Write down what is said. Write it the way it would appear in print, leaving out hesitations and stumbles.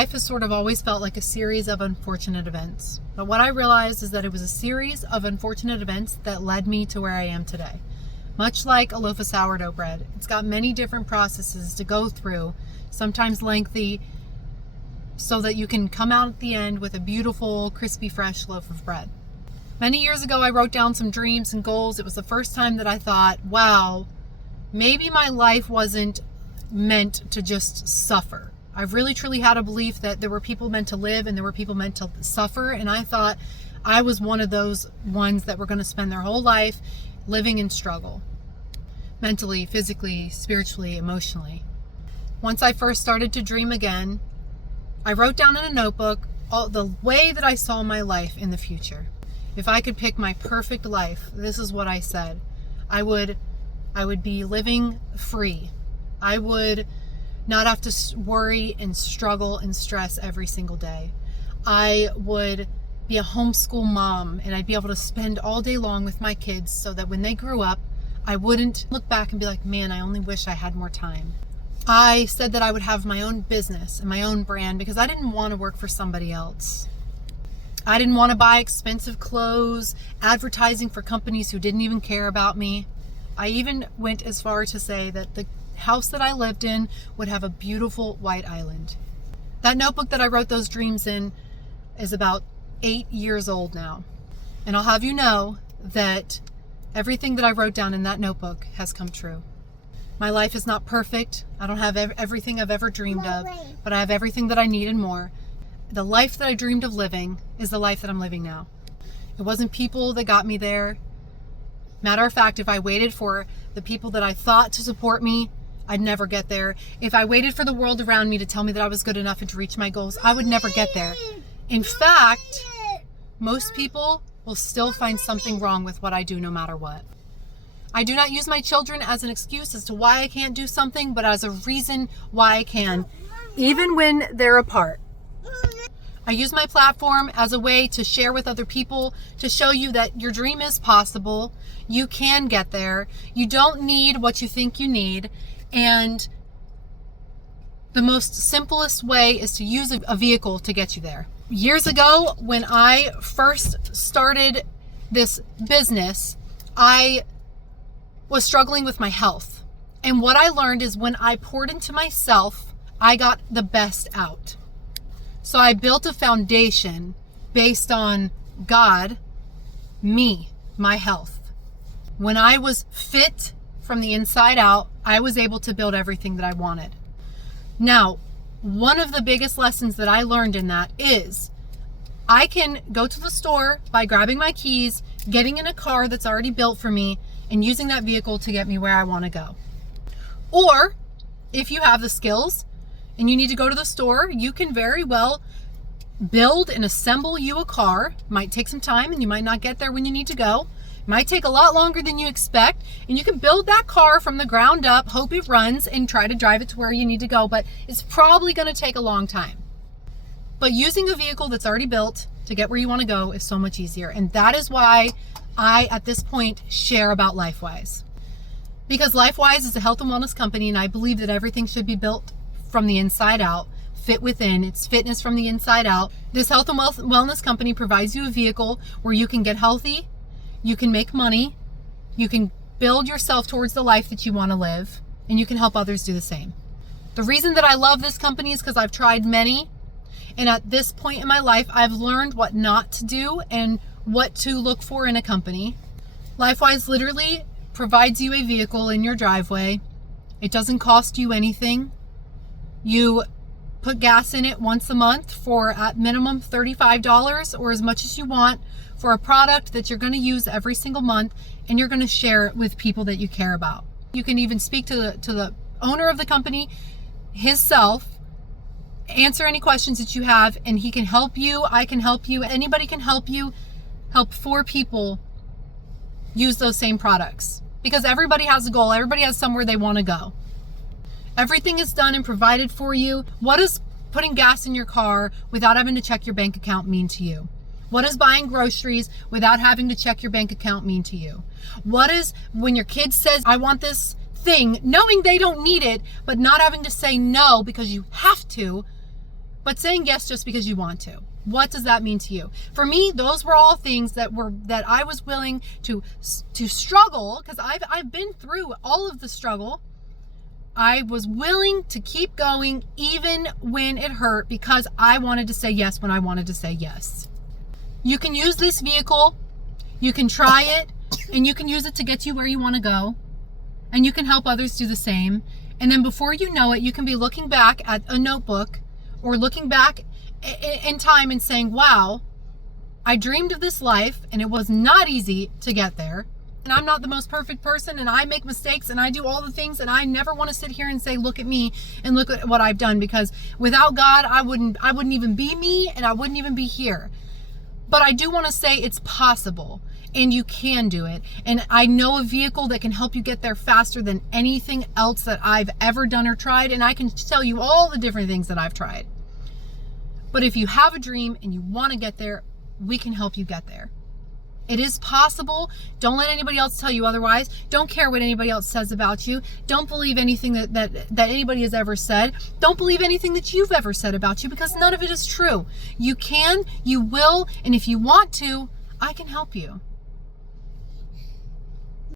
life has sort of always felt like a series of unfortunate events. But what I realized is that it was a series of unfortunate events that led me to where I am today. Much like a loaf of sourdough bread, it's got many different processes to go through, sometimes lengthy, so that you can come out at the end with a beautiful, crispy, fresh loaf of bread. Many years ago, I wrote down some dreams and goals. It was the first time that I thought, wow, maybe my life wasn't meant to just suffer. I've really truly had a belief that there were people meant to live and there were people meant to suffer. And I thought I was one of those ones that were going to spend their whole life living in struggle. Mentally, physically, spiritually, emotionally. Once I first started to dream again, I wrote down in a notebook the way that I saw my life in the future. If I could pick my perfect life, this is what I said. I would be living free. I would not have to worry and struggle and stress every single day. I would be a homeschool mom, and I'd be able to spend all day long with my kids so that when they grew up, I wouldn't look back and be like, man, I only wish I had more time. I said that I would have my own business and my own brand because I didn't want to work for somebody else. I didn't want to buy expensive clothes, advertising for companies who didn't even care about me. I even went as far to say that the house that I lived in would have a beautiful white island. That notebook that I wrote those dreams in is about 8 years old now. And I'll have you know that everything that I wrote down in that notebook has come true. My life is not perfect. I don't have everything I've ever dreamed of, but I have everything that I need and more. The life that I dreamed of living is the life that I'm living now. It wasn't people that got me there. Matter of fact, if I waited for the people that I thought to support me, I'd never get there. If I waited for the world around me to tell me that I was good enough and to reach my goals, I would never get there. In fact, most people will still find something wrong with what I do no matter what. I do not use my children as an excuse as to why I can't do something, but as a reason why I can, even when they're apart. I use my platform as a way to share with other people, to show you that your dream is possible. You can get there. You don't need what you think you need. And the most simplest way is to use a vehicle to get you there. Years ago, when I first started this business, I was struggling with my health. And what I learned is when I poured into myself, I got the best out. So I built a foundation based on God, me, my health. When I was fit from the inside out, I was able to build everything that I wanted. Now, one of the biggest lessons that I learned in that is I can go to the store by grabbing my keys, getting in a car that's already built for me, and using that vehicle to get me where I want to go. Or if you have the skills and you need to go to the store, you can very well build and assemble you a car. Might take some time and you might not get there when you need to go. It might take a lot longer than you expect, and you can build that car from the ground up, hope it runs, and try to drive it to where you need to go, but it's probably going to take a long time. But using a vehicle that's already built to get where you want to go is so much easier. And that is why I, at this point, share about LifeWise. Because LifeWise is a health and wellness company, and I believe that everything should be built from the inside out, fit within. It's fitness from the inside out. This health and wellness company provides you a vehicle where you can get healthy, you can make money, you can build yourself towards the life that you want to live, and you can help others do the same. The reason that I love this company is because I've tried many, and at this point in my life, I've learned what not to do and what to look for in a company. LifeWise literally provides you a vehicle in your driveway. It doesn't cost you anything. You put gas in it once a month for at minimum $35 or as much as you want for a product that you're going to use every single month, and you're going to share it with people that you care about. You can even speak to the owner of the company himself, answer any questions that you have, and he can help you. I can help you. Anybody can help you. Help 4 people use those same products, because everybody has a goal. Everybody has somewhere they want to go. Everything is done and provided for you. What does putting gas in your car without having to check your bank account mean to you? What does buying groceries without having to check your bank account mean to you? What is when your kid says, I want this thing, knowing they don't need it, but not having to say no because you have to, but saying yes just because you want to. What does that mean to you? For me, those were all things that I was willing to struggle, because I've been through all of the struggle. I was willing to keep going even when it hurt, because I wanted to say yes when I wanted to say yes. You can use this vehicle, you can try it, and you can use it to get you where you want to go, and you can help others do the same. And then before you know it, you can be looking back at a notebook or looking back in time and saying, wow, I dreamed of this life and it was not easy to get there. And I'm not the most perfect person, and I make mistakes, and I do all the things, and I never want to sit here and say, look at me and look at what I've done, because without God, I wouldn't even be me, and I wouldn't even be here. But I do want to say it's possible, and you can do it. And I know a vehicle that can help you get there faster than anything else that I've ever done or tried, and I can tell you all the different things that I've tried. But if you have a dream and you want to get there, we can help you get there. It is possible. Don't let anybody else tell you otherwise. Don't care what anybody else says about you. Don't believe anything that anybody has ever said. Don't believe anything that you've ever said about you, because none of it is true. You can, you will, and if you want to, I can help you.